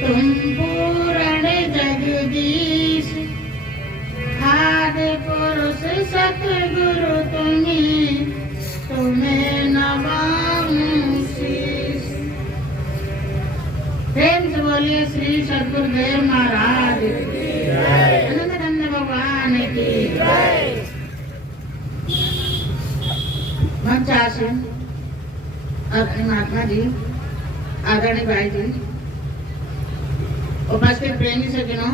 तुम पूर्ण जगदीश, आदि पुरुष सतगुरु तुम्हें नमामि शीश। प्रेम से बोलिए श्री सद्गुरुदेव महाराज की, आनंदानंद भगवान की जय। मंचासन और महात्मा जी, आदरणीय भाई जी, उपस्थित प्रेमी सज्जनों,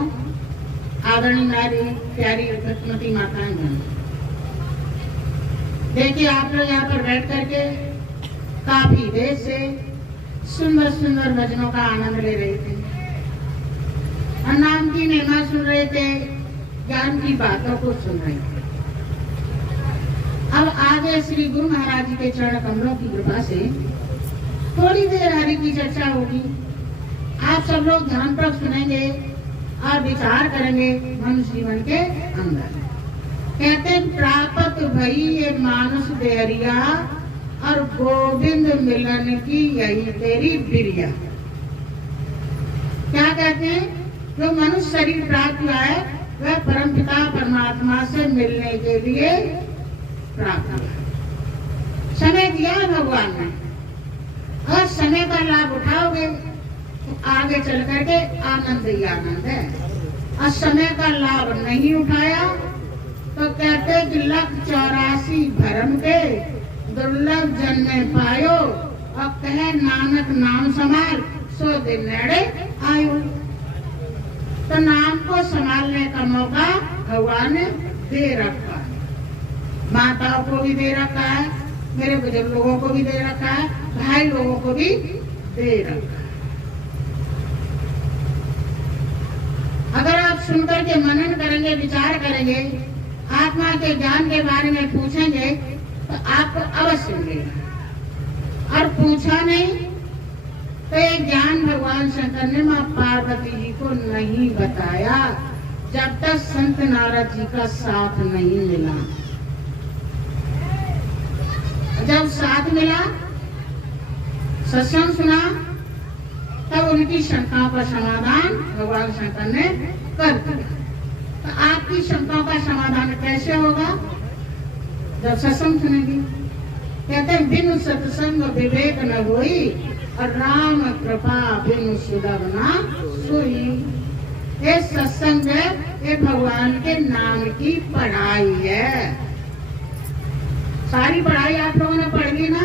आदरणीय नारी, प्यारी रत्नमती माताएं बहन, देखिए आप लोग यहाँ पर बैठ करके काफी देर से सुंदर सुंदर भजनों का आनंद ले रहे थे और नाम की महिमा सुन रहे थे, ज्ञान की बातों को सुन रहे थे। अब आगे श्री गुरु महाराज जी के चरण कमलों की कृपा से थोड़ी देर हरि की चर्चा होगी। आप सब लोग ध्यानपूर्वक सुनेंगे और विचार करेंगे मनुष्य जीवन के अंदर। कहते प्राप्त भई ये मानुष देहरिया और गोविंद मिलन की यही तेरी बिरिया। क्या कहते हैं? जो मनुष्य शरीर प्राप्त हुआ है वह परमपिता परमात्मा से मिलने के लिए प्राप्त हुआ। समय दिया है भगवान ने, और समय का लाभ उठाओगे तो आगे चल करके आनंद ही आनंद है। और समय का लाभ नहीं उठाया तो कहते कि 184 भरम के दुर्लभ जन्मे पायो, और कहे नानक नाम संभाल सो दिन नेड़े आयो। तो नाम को संभालने का मौका भगवान ने दे रखा है, माताओं को भी दे रखा है, मेरे बुजुर्ग लोगों को भी दे रखा है, भाई लोगों को भी दे रखा है। अगर आप सुनकर के मनन करेंगे, विचार करेंगे, आत्मा के ज्ञान के बारे में पूछेंगे तो आपको अवश्य मिलेगा। और पूछा नहीं तो ये ज्ञान भगवान शंकर ने माँ पार्वती जी को नहीं बताया जब तक संत नारद जी का साथ नहीं मिला। जब साथ मिला, सत्संग सुना, तब उनकी शंकाओं का समाधान भगवान शंकर ने कर दिया। तो आपकी शंकाओं का समाधान कैसे होगा? जब सत्संग सुनेगी। कहते हैं बिनु सत्संग विवेक न होई, और राम कृपा बिनु सुलभ ना सोई। ये सत्संग है, ये भगवान के नाम की पढ़ाई है। सारी पढ़ाई आप लोगों ने पढ़ ली ना,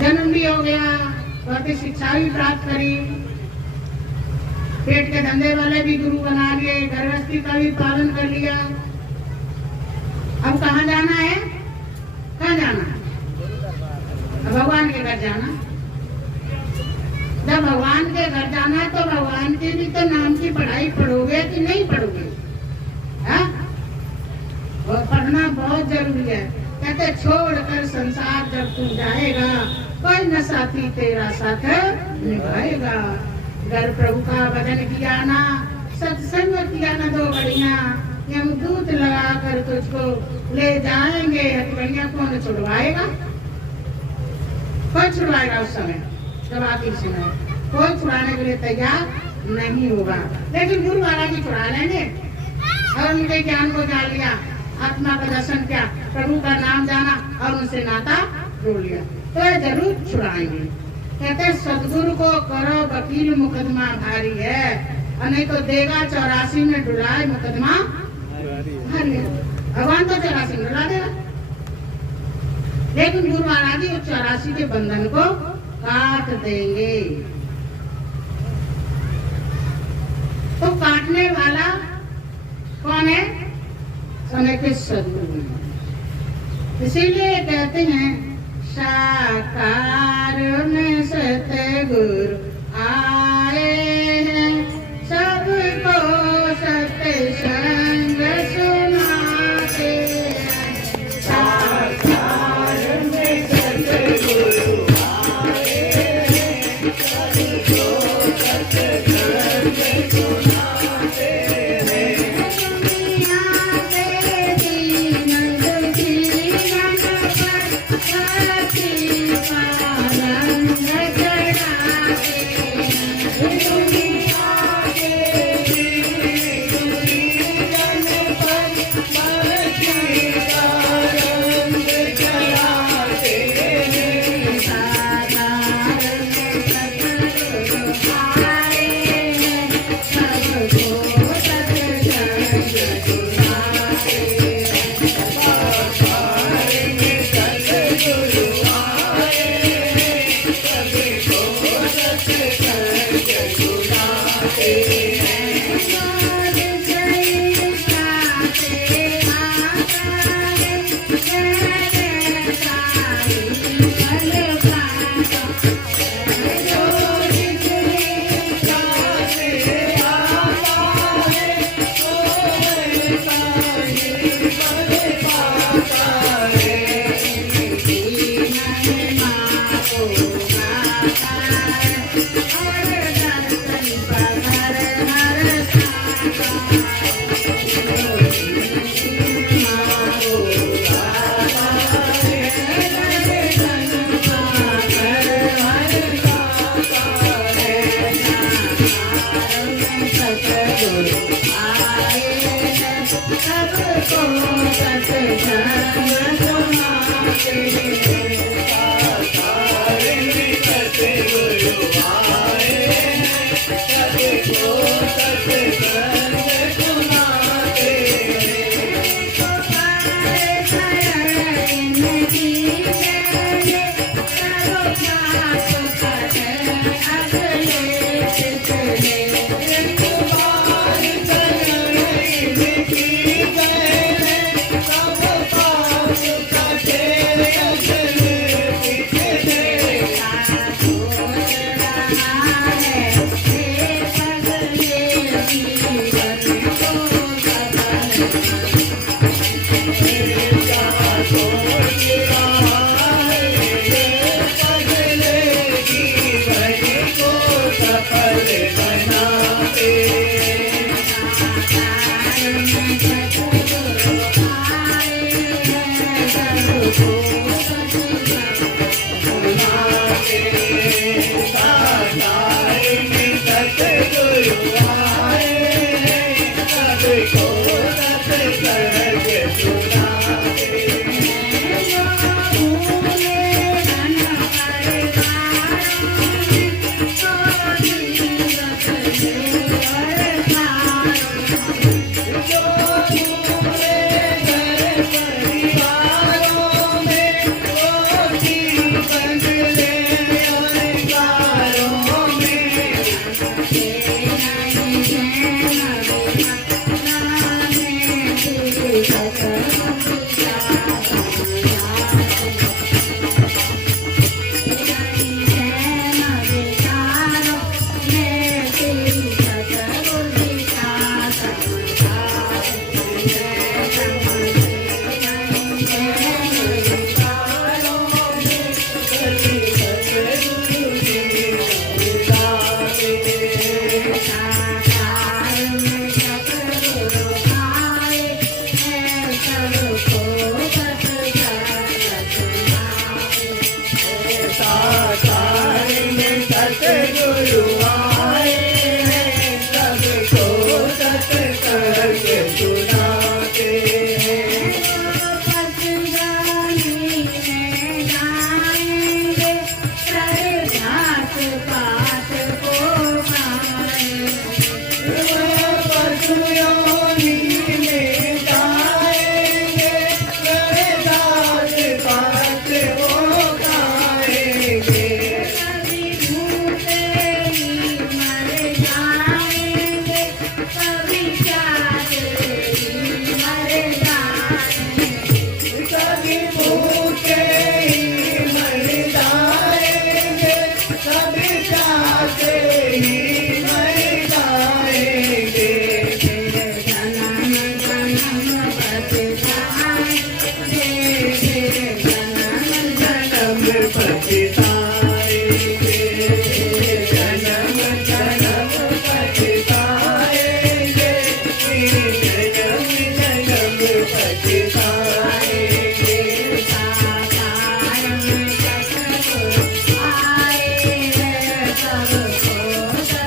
जन्म भी हो गया, भौतिक शिक्षा भी प्राप्त करी, पेट के धंधे वाले भी गुरु बना लिए, गृहस्थी का भी पालन कर लिया। अब कहाँ जाना है? कहाँ जाना है? भगवान के घर जाना। जब भगवान के घर जाना है तो भगवान के भी तो नाम की पढ़ाई पढ़ोगे कि नहीं पढ़ोगे? और पढ़ना बहुत जरूरी है। कहते छोड़कर संसार जब तू जाएगा, कोई न साथी तेरा साथ निभाएगा। घर प्रभु का भजन किया ना, सत्संग किया ना, दो बढ़िया यमदूत लगा कर तुझको ले जाएंगे हथकड़ियां। कौन छुड़वाएगा? कौन छुड़वाएगा? उस समय जब आखिर समय कोई छुड़ाने के लिए तैयार नहीं होगा, लेकिन गुरु महाराज जी छुड़ा लेंगे। और उनके ज्ञान को जान लिया, आत्मा का दर्शन किया, प्रभु का नाम जाना और उनसे नाता जोड़ लिया, तो जरूर छुड़ाएंगे। कहते सदगुरु को करो वकील, मुकदमा भारी है, और नहीं तो देगा 84 में डुलाए मुकदमा भारी है। भगवान तो 84 में डुला देगा, लेकिन गुरु महाराज जी 84 के बंधन को काट देंगे। तो काटने वाला कौन है? समय के सदगुरु। इसीलिए कहते हैं साकार में सतगुरु आए हैं, सबको सत्संग सुनाते हैं। साकार में सतगुरु आए हैं, सबको सत्संग सुनाते हैं। दुनिया के दीन दुखी जन पर Thank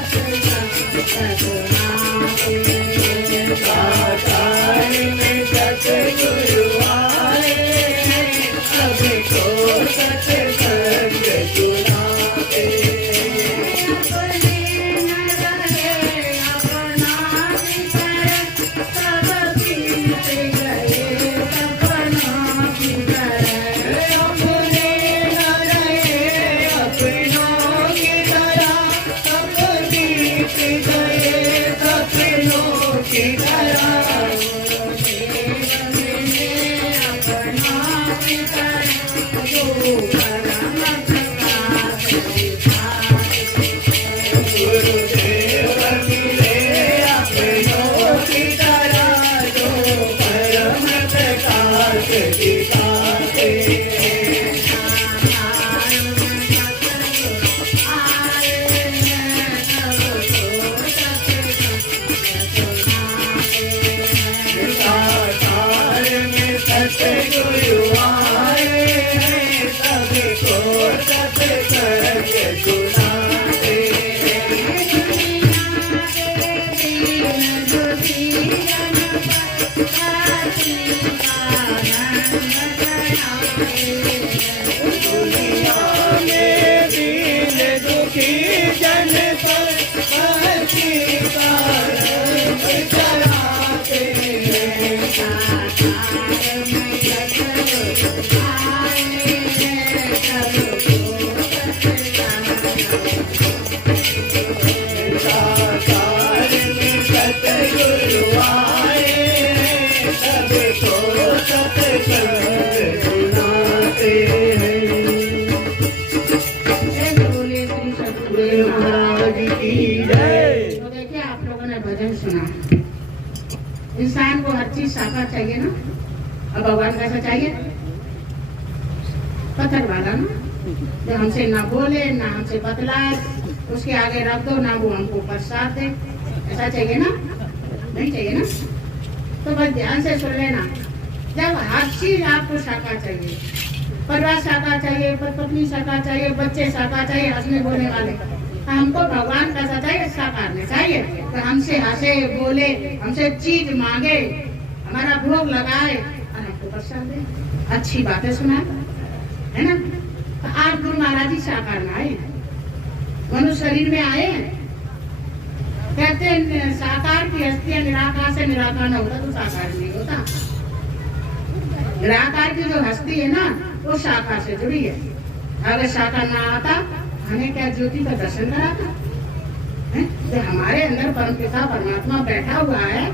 you. तो देखिए आप लोगों ने भजन सुना, इंसान को हर चीज साकार चाहिए ना, अब भगवान कैसा चाहिए? पत्थर वाला ना, जो हमसे ना बोले ना हमसे बतलाए, उसके आगे रख दो ना वो हमको प्रसाद दे, ऐसा चाहिए ना? नहीं चाहिए ना? तो बस ध्यान से सुन लेना, जब हर चीज आपको साकार चाहिए, परिवार साकार चाहिए, पत्नी साकार चाहिए, बच्चे साकार चाहिए, हंसने बोलने वाले, हमको भगवान कैसा चाहिए? साकार में चाहिए। तो हमसे हंसे बोले, हमसे चीज मांगे, हमारा भोग लगाए और हमको प्रसाद दे, अच्छी बातें सुनाए, है ना? तो आप गुरु महाराज जी साकार में आए, मनुष्य शरीर में आए, कहते हैं साकार की हस्ती है, निराकार से निराकार न होता तो साकार नहीं होता। निराकार की जो हस्ती है ना वो साकार से जुड़ी है, अगर साकार ना आता हमें क्या ज्योति का दर्शन कराता है? तो हमारे अंदर परमपिता परमात्मा बैठा हुआ है,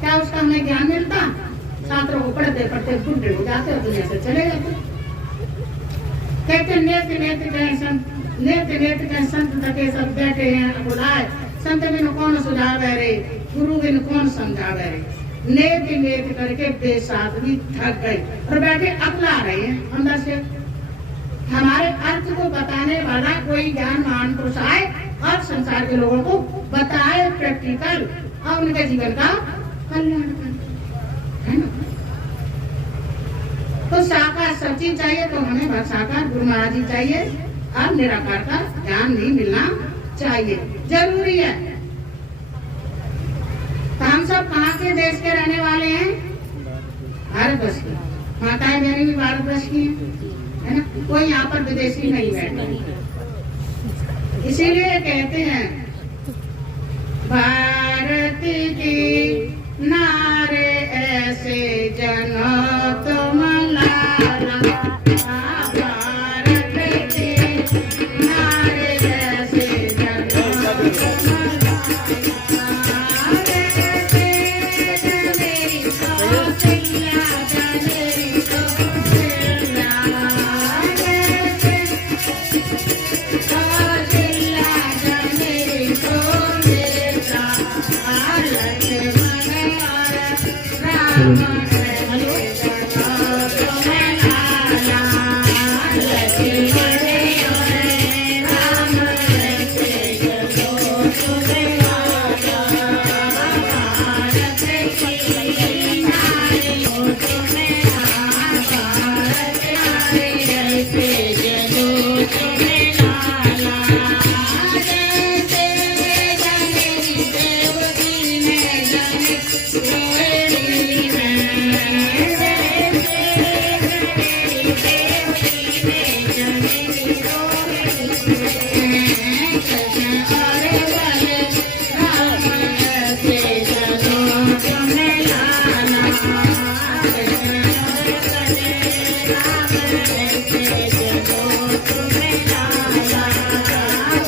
क्या उसका हमें ज्ञान मिलता? छात्रों को पढ़ते पढ़ते बुढ़े हो जाते और दुनिया से चले जाते। कहते नेत्र नेत्र कहें संत, नेत्र नेत्र कहें संत तके सब बैठे हैं बुलाए, संत बिन कौन सुझावे रे, गुरु बिन कौन समझावे रे, नेत्र नेत्र करके बेसाधवी थक गई और बैठे अकला रहे हैं अंदर से। हमारे अर्थ को बताने वाला कोई ज्ञान महान पुरुष आए और संसार के लोगों को बताए प्रैक्टिकल और उनके जीवन का कल्याण है ना? तो साकार सब चीज चाहिए, तो हमें साकार गुरु महाराज जी चाहिए और निराकार का ज्ञान भी मिलना चाहिए, जरूरी है। तो हम सब कहाँ के देश के रहने वाले हैं? भारतवर्ष के, माताएं बहनें भी भारतवर्ष की है ना, कोई यहाँ पर विदेशी नहीं बैठा। इसीलिए कहते हैं भारत की नारे ऐसे जनो तुम लाला, भारत की नारे ऐसे जनो तुम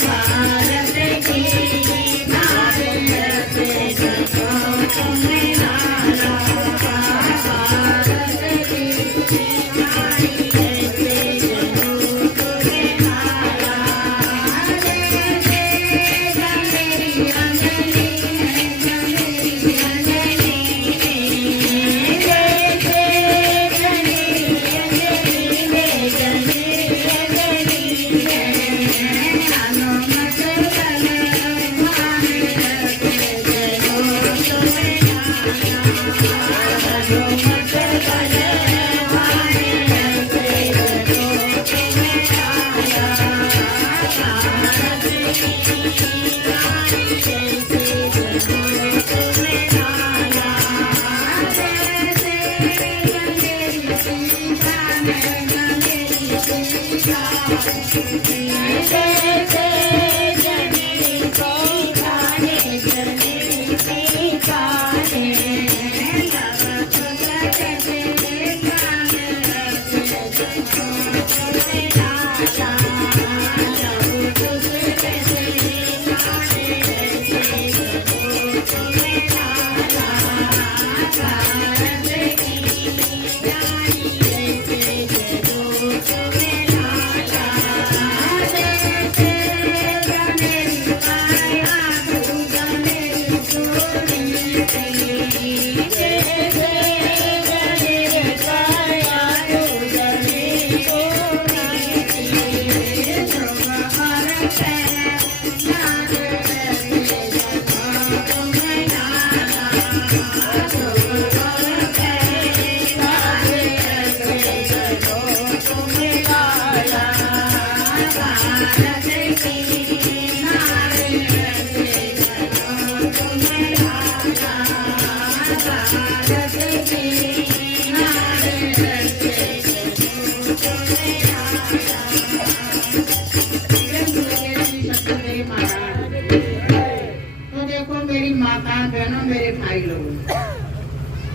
भारत मेरे भाई लोग,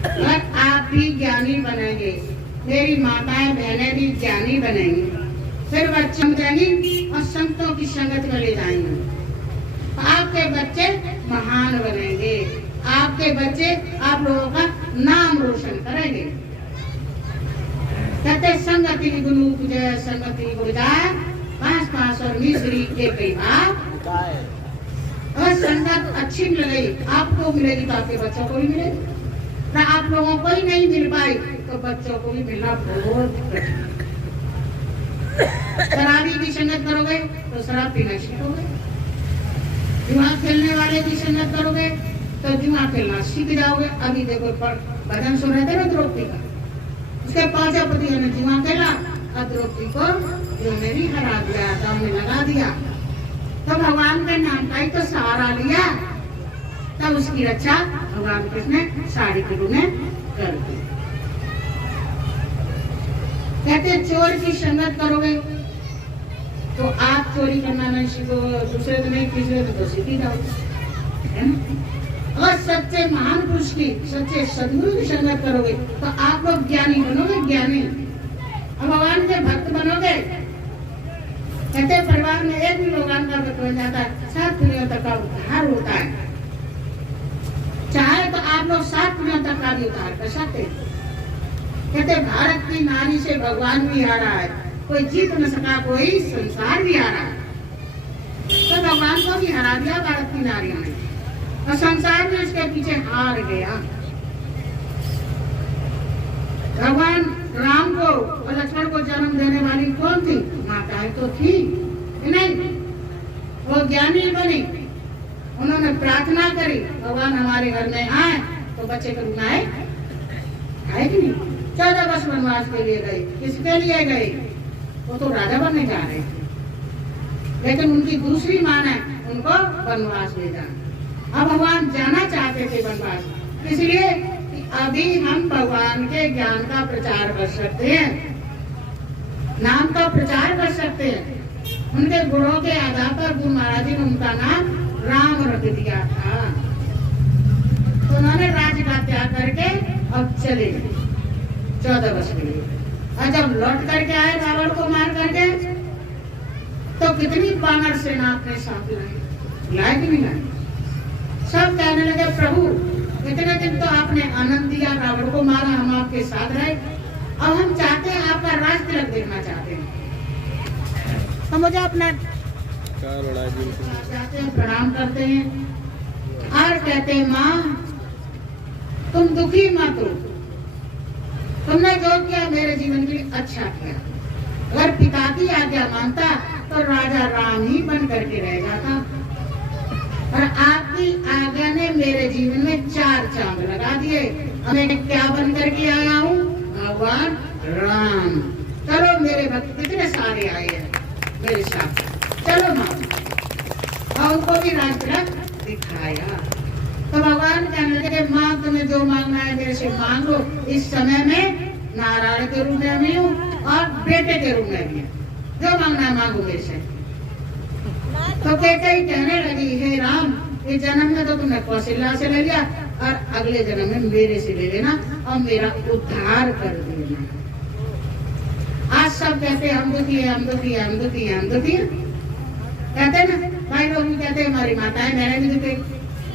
और आप भी ज्ञानी बनेंगे, मेरी माताएं बहनें भी ज्ञानी बनेंगी, फिर बच्चे समझेंगी और संतों की संगत में ले जाएंगे। आपके बच्चे महान बनेंगे, आपके बच्चे आप लोगों का नाम रोशन करेंगे। कहते संगति गुरु पूजय संगति गुरुजाय, पांच पांच और मिश्री के कई बात। अगर संगत अच्छी मिल गई, आपको मिलेगी तो आपके बच्चों को भी मिलेगी। ना आप लोगों को ही नहीं मिल पाई तो बच्चों को भी मिलना बहुत कठिन। शराबी की संगत करोगे तो शराब पीना सीखोगे, जुआ खेलने वाले की संगत करोगे तो जुआ खेलना सीख जाओगे। अभी देखो भजन सुन रहे थे ना द्रौपदी का, उसके 5 पति ने जुआ खेला और द्रौपदी को जो ने भी हरा दिया, दाव में लगा दिया। तो भगवान के नाम का ही तो सहारा लिया, तब उसकी रक्षा भगवान कृष्ण साड़ी गुरु ने कर दी। कहते चोर की संगत करोगे तो आप चोरी करना नहीं सीखो, दूसरे तो नहीं, तीसरे तो सीख ही जाओगे। और सच्चे महान पुरुष की, सच्चे सदगुरु की संगत करोगे तो आप लोग ज्ञानी बनोगे, ज्ञानी और भगवान के भक्त बनोगे। कहते परिवार में एक भी भगवान का भक्त बन जाता है, 7 पीढ़ियों तक का उद्धार होता है। चाहे तो आप लोग 7 पीढ़ियों तक का भी उद्धार कर सकते। कहते भारत की नारी से भगवान भी आ रहा है, कोई जीत न सका कोई संसार भी आ रहा है। तो भगवान को भी हरा दिया भारत की नारियों ने और संसार में इसके पीछे हार गया। भगवान राम को और लक्ष्मण को जन्म देने वाली कौन थी? माताएं तो थी नहीं, वो ज्ञानी बनी, उन्होंने प्रार्थना करी भगवान हमारे घर में आए तो बच्चे को रुलाए, आए कि नहीं? 14 वर्ष वनवास के लिए गए, किसके लिए गए? वो तो राजा बनने जा रहे थे, लेकिन उनकी दूसरी मां ने उनको वनवास भेजा। अब भगवान जाना चाहते थे वनवास, इसलिए अभी हम भगवान के ज्ञान का प्रचार कर सकते हैं, नाम का प्रचार कर सकते हैं। उनके गुणों के आधार पर गुरु महाराज जी ने उनका नाम राम रख दिया था। तो उन्होंने राज्य का त्याग करके अब चले गए 14 वर्ष के लिए। और जब लौट करके आए रावण को मार करके, तो कितनी वानर सेना अपने साथ लाए कि नहीं लाए? सब कहने लगे प्रभु इतने दिन तो आपने आनंद दिया, रावण को मारा, हम आपके साथ रहे, अब हम चाहते हैं आपका राज तिलक देखना चाहते हैं। हम मुझे अपना जाते हैं, प्रणाम करते हैं और कहते हैं माँ तुम दुखी मत हो, तुमने जो किया मेरे जीवन के लिए अच्छा किया। अगर पिता की आज्ञा मानता तो राजा राम ही बन करके रह जाता, और आपकी आज्ञा ने मेरे जीवन में 4 चांद लगा दिए। मैं क्या बन करके आया हूँ? भगवान राम। चलो मेरे भक्त कितने सारे आए हैं मेरे साथ, चलो माँ। और उनको भी राज तिलक दिखाया। तो भगवान कहने लगे माँ तुम्हें जो मांगना है मेरे से मांग लो। इस समय में नारायण के रूप में भी हूँ और बेटे के रूप में भी हूँ, जो मांगना है मांगो मेरे से। तो कैकेयी कहने लगी हे राम, इस जन्म में तो तुमने कौशल्या से ले लिया और अगले जन्म में मेरे से ले लेना और मेरा उद्धार कर देना। आज सब कहते हम दुखी है, हम दुखी है, हम दुखी है, हम दुखी है, कहते ना भाई लोग भी कहते हमारी माताएं बहनें भी दुखी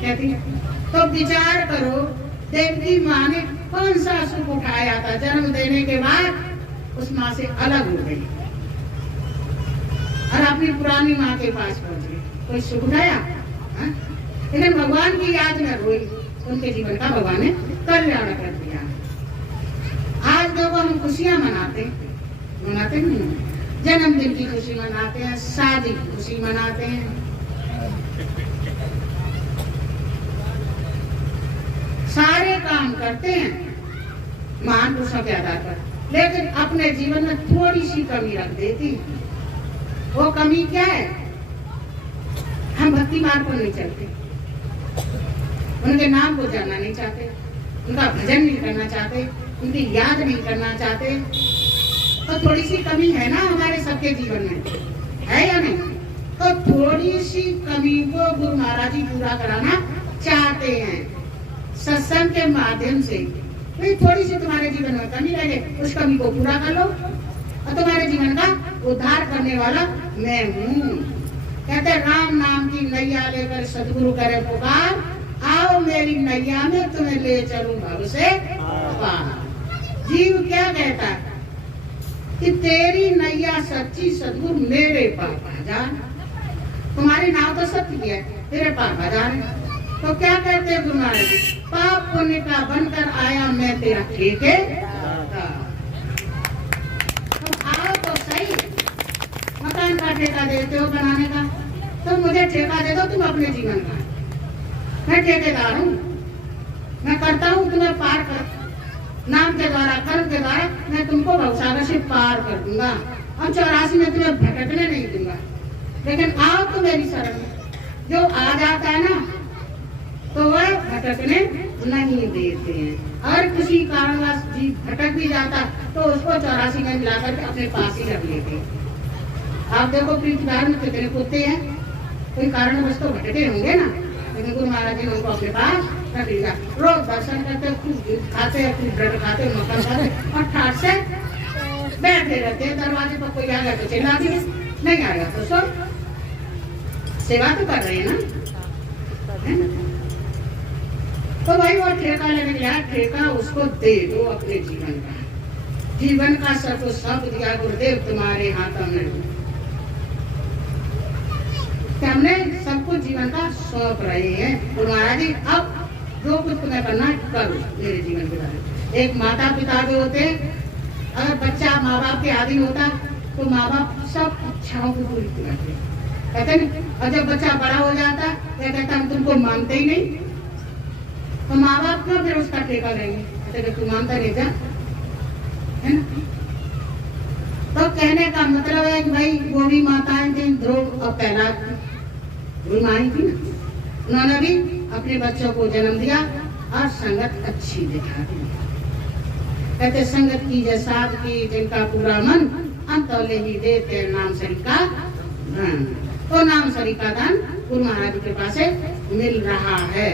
कहती है। तो विचार करो देवकी माँ ने कौन सा सुख उठाया था, जन्म देने के बाद उस माँ से अलग हो गई और अपनी पुरानी माँ के पास पहुंच गई, कोई सुख उठाया? लेकिन भगवान की याद में रोई, उनके जीवन का भगवान ने कल्याण कर दिया। आज देखो हम खुशियां मनाते नहीं, जन्मदिन की खुशी मनाते हैं, शादी की खुशी मनाते हैं, सारे काम करते हैं महान पुरुषों के आधार पर, लेकिन अपने जीवन में थोड़ी सी कमी रख देती है। वो कमी क्या है? हम भक्ति मार्ग पर नहीं चलते, उनके नाम को जानना नहीं चाहते, उनका भजन नहीं करना चाहते, उनकी याद नहीं करना चाहते। तो थोड़ी सी कमी है ना हमारे सबके जीवन में, है या नहीं? तो थोड़ी सी कमी को गुरु महाराज जी पूरा कराना चाहते हैं सत्संग के माध्यम से। तो थोड़ी सी तुम्हारे जीवन में कमी लगे, उस कमी को पूरा कर लो और तुम्हारे जीवन का उद्धार करने वाला मैं हूँ। कहते राम नाम की नैया लेकर सतगुरु करे पुकार, आओ मेरी नैया में तुम्हें ले चलूं भव से पार। जीव क्या कहता है कि तेरी नैया सच्ची सतगुरु मेरे पार भजान। तुम्हारी नाव तो सत्य की है, तेरे पार भजान। तो क्या कहते हैं गुरु महाराज जी? पाप पुण्य का बनकर आया मैं तेरा ठेके। तुम आओ तो सही, मकान का ठेका देते हो बनाने का, तो मुझे ठेका दे दो तुम अपने जीवन का। मैं ठेकेदार हूँ, मैं करता हूँ तुम्हें पार कर, नाम के द्वारा कर्म के द्वारा मैं तुमको भवसागर से पार कर दूंगा और 84 में तुम्हें भटकने नहीं दूंगा। लेकिन आओ तो मेरी शरण में। जो आ जाता है ना तो वह भटकने नहीं देते हैं, और किसी कारणवश जीव भटक भी जाता तो उसको 84 में मिलाकर के अपने पास ही रख लेते हैं। आप देखो पृथ्वी में कितने कुत्ते हैं, कोई कारणवश तो भटके होंगे ना, लेकिन गुरु महाराज जी ने उनको अपने पास रख लिया। रोज दर्शन करते, खूब दूध खाते, खूब ब्रेड खाते, मक्खन खाते और ठाट से बैठे रहते हैं। दरवाजे पर कोई आ गया तो चिल्ला दिए, नहीं आएगा तो सो सेवा तो कर रहे हैं ना, है ना? तो भाई वो ठेका लेने गया, ठेका उसको दे दो अपने जीवन का। जीवन का सब सब दिया गुरुदेव तुम्हारे हाथों में। हमने सब कुछ जीवन का सौंप रहे हैं गुरु महाराज जी, अब जो कुछ तुम्हें करना है करो मेरे जीवन के बारे। एक माता पिता जो होते, अगर बच्चा माँ बाप के अधीन होता तो माँ बाप सब इच्छाओं को पूरी करते, कहते नहीं। और जब बच्चा बड़ा हो जाता तो कहता हम तुमको मानते ही नहीं, तो माँ बाप क्यों फिर उसका ठेका लेंगे? कहते तू मानता नहीं जा, है ना? तो कहने का मतलब है कि भाई वो भी माताएं थी, ध्रुव और पहला माई थी ना, उन्होंने भी अपने बच्चों को जन्म दिया और संगत अच्छी दिखा दी। कहते संगत की जैसाद की जिनका पूरा मन, अंतौले ही देते नाम सरी का दान। तो नाम सरी का दान गुरु महाराज की कृपा से मिल रहा है।